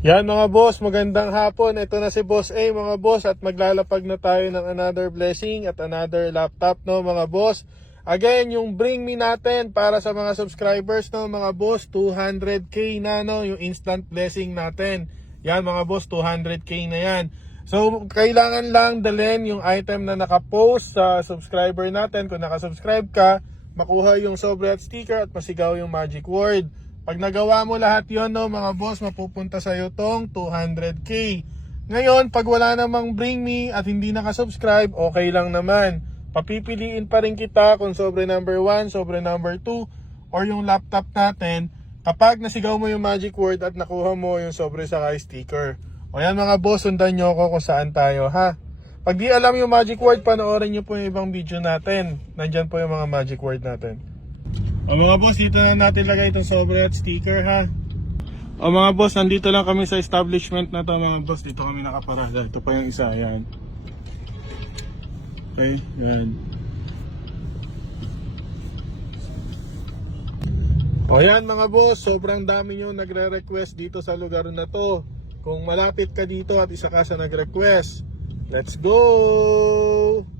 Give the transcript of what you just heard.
Yan mga boss, magandang hapon. Ito na si Boss A mga boss at maglalapag na tayo ng another blessing at another laptop no mga boss. Again, yung bring me natin para sa mga subscribers no mga boss, 200k na no, yung instant blessing natin. Yan mga boss, 200k na yan. So, kailangan lang dalhin yung item na nakapost sa subscriber natin. Kung nakasubscribe ka, makuha yung sobre at sticker at masigaw yung magic word. Pag nagawa mo lahat yon no, mga boss, mapupunta sa'yo tong 200k. Ngayon, pag wala namang bring me at hindi nakasubscribe, okay lang naman. Papipiliin pa rin kita kung sobre number 1, sobre number 2, or yung laptop natin kapag nasigaw mo yung magic word at nakuha mo yung sobre sa sticker. O yan mga boss, sundan nyo ko kung saan tayo ha. Pag di alam yung magic word, panoorin nyo po yung ibang video natin. Nandyan po yung mga magic word natin. O mga boss, dito na natin lagay itong sobre at sticker ha. O mga boss, nandito lang kami sa establishment na to mga boss. Dito kami nakaparada. Ito pa yung isa, yan. Okay, yan. O yan mga boss, sobrang dami nyo nagre-request dito sa lugar na to. Kung malapit ka dito at isa ka sa nag-request, let's go!